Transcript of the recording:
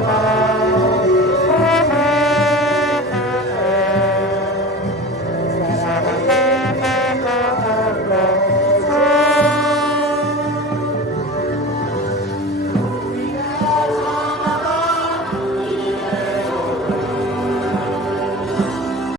Bye.